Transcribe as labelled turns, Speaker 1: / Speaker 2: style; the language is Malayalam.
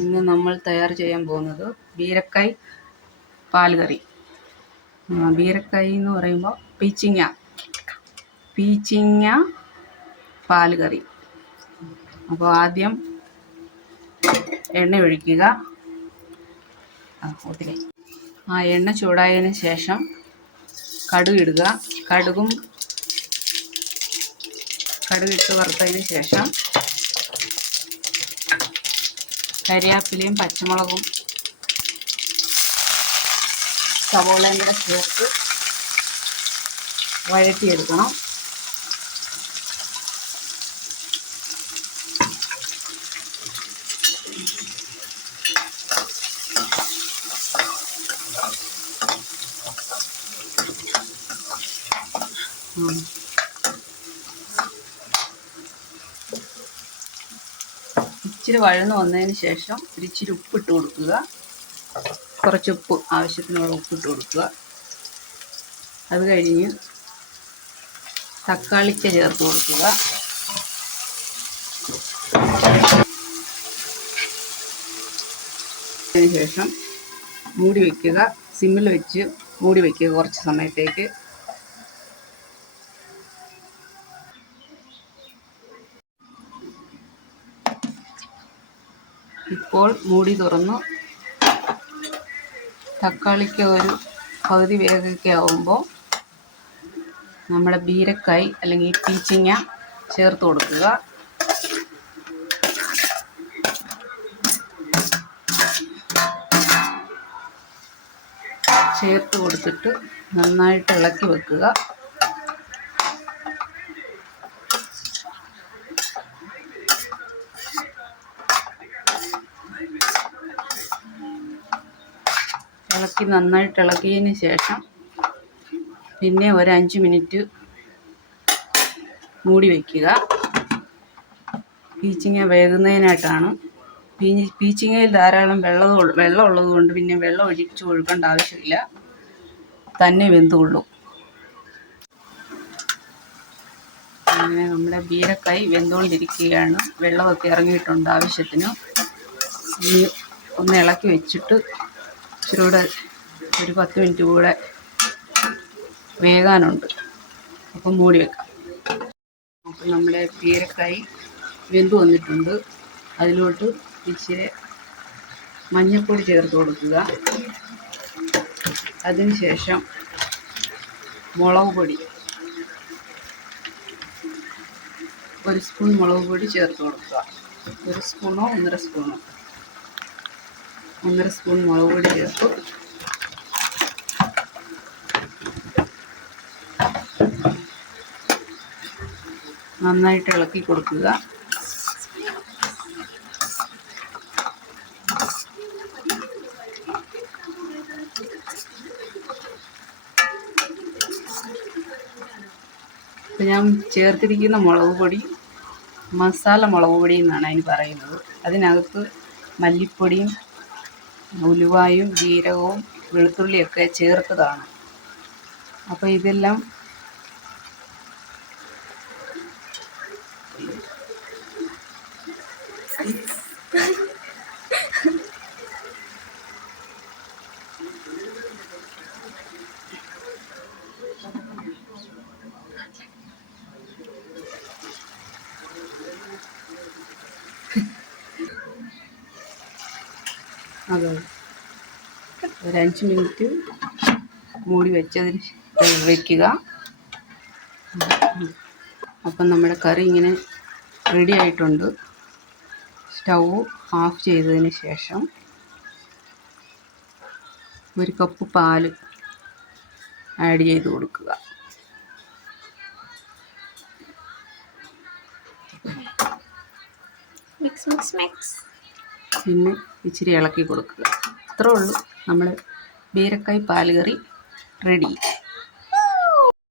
Speaker 1: ഇന്ന് നമ്മൾ തയ്യാർ ചെയ്യാൻ പോകുന്നത് ബീരക്കൈ പാൽകറി. ബീരക്കൈ എന്ന് പറയുമ്പോൾ പീച്ചിങ്ങ. പീച്ചിങ്ങ പാൽകറി. അപ്പോൾ ആദ്യം എണ്ണ ഒഴിക്കുക. ആ എണ്ണ ചൂടായതിന് ശേഷം കടുക് ഇടുക. കടുകും കടുകിട്ട് വറുത്തതിന് ശേഷം കരിയാപ്പിലയും പച്ചമുളകും സവോളയും കൂടെ ചേർത്ത് വഴറ്റിയെടുക്കണം ഉം. ഇച്ചിരി വഴന്ന് വന്നതിന് ശേഷം ഒരു ഇച്ചിരി ഉപ്പിട്ട് കൊടുക്കുക. കുറച്ച് ഉപ്പ് ആവശ്യത്തിനുള്ള ഉപ്പിട്ട് കൊടുക്കുക. അത് കഴിഞ്ഞ് തക്കാളിച്ച ചേർത്ത് കൊടുക്കുക. ശേഷം മൂടി വയ്ക്കുക സിമ്മിൽ വെച്ച് മൂടി വയ്ക്കുക കുറച്ച് സമയത്തേക്ക്. ഇപ്പോൾ മൂടി തുറന്നു. തക്കാളിക്ക് ഒരു പകുതി വേഗമൊക്കെ ആവുമ്പോൾ നമ്മുടെ ബീരക്കായ് അല്ലെങ്കിൽ പീച്ചിങ്ങ ചേർത്ത് കൊടുക്കുക. ചേർത്ത് കൊടുത്തിട്ട് നന്നായിട്ട് ഇളക്കി വെക്കുക. ഇളക്കി നന്നായിട്ട് ഇളക്കിയതിന് ശേഷം പിന്നെ ഒരു അഞ്ച് മിനിറ്റ് മൂടി വയ്ക്കുക പീച്ചിങ്ങ വേകുന്നതിനായിട്ടാണ്. പീഞ്ഞ് പീച്ചിങ്ങയിൽ ധാരാളം വെള്ളം വെള്ളം ഉള്ളത് കൊണ്ട് പിന്നെ വെള്ളം ഒഴിച്ച് ഒഴുക്കേണ്ട ആവശ്യമില്ല. തന്നെ വെന്തുള്ളൂ അങ്ങനെ നമ്മുടെ ബീരക്കായി വെന്തുകൊണ്ടിരിക്കുകയാണ്. വെള്ളമൊക്കെ ഇറങ്ങിയിട്ടുണ്ട് ആവശ്യത്തിന്. ഒന്ന് ഇളക്കി വെച്ചിട്ട് ഇച്ചിരി കൂടെ ഒരു പത്ത് മിനിറ്റ് കൂടെ വേകാനുണ്ട്. അപ്പം മൂടി വെക്കാം. അപ്പം നമ്മുടെ പീരക്കായി വെന്ത് വന്നിട്ടുണ്ട്. അതിലോട്ട് ഇച്ചിരി മഞ്ഞൾപ്പൊടി ചേർത്ത് കൊടുക്കുക. അതിനുശേഷം മുളക് പൊടി. ഒരു സ്പൂൺ മുളക് പൊടി ചേർത്ത് കൊടുക്കുക. ഒരു സ്പൂണോ ഒന്നര സ്പൂണോ. ഒന്നര സ്പൂൺ മുളക് പൊടി ചേർത്തു. നന്നായിട്ട് ഇളക്കി കൊടുക്കുക. ഇപ്പം ഞാൻ ചേർത്തിരിക്കുന്ന മുളക് പൊടി മസാല മുളക് പൊടി എന്നാണ് അതിന് പറയുന്നത്. അതിനകത്ത് മല്ലിപ്പൊടിയും ഉലുവായും ജീരകവും വെളുത്തുള്ളിയൊക്കെ ചേർത്തതാണ് അപ്പോൾ ഇതെല്ലാം അതെ. ഒരു മിനിറ്റ് മൂടി വെച്ചതിന് വയ്ക്കുക അപ്പം നമ്മുടെ കറി ഇങ്ങനെ റെഡി ആയിട്ടുണ്ട്. സ്റ്റൗ ഓഫ് ചെയ്തതിന് ശേഷം ഒരു കപ്പ് പാൽ ആഡ് ചെയ്ത് കൊടുക്കുക.
Speaker 2: മിക്സ് മിക്സ് മിക്സ്
Speaker 1: പിന്നെ ഇച്ചിരി ഇളക്കി കൊടുക്കുക. അത്രേ ഉള്ളൂ. നമ്മൾ ബീരക്കായ് പാൽ കറി റെഡി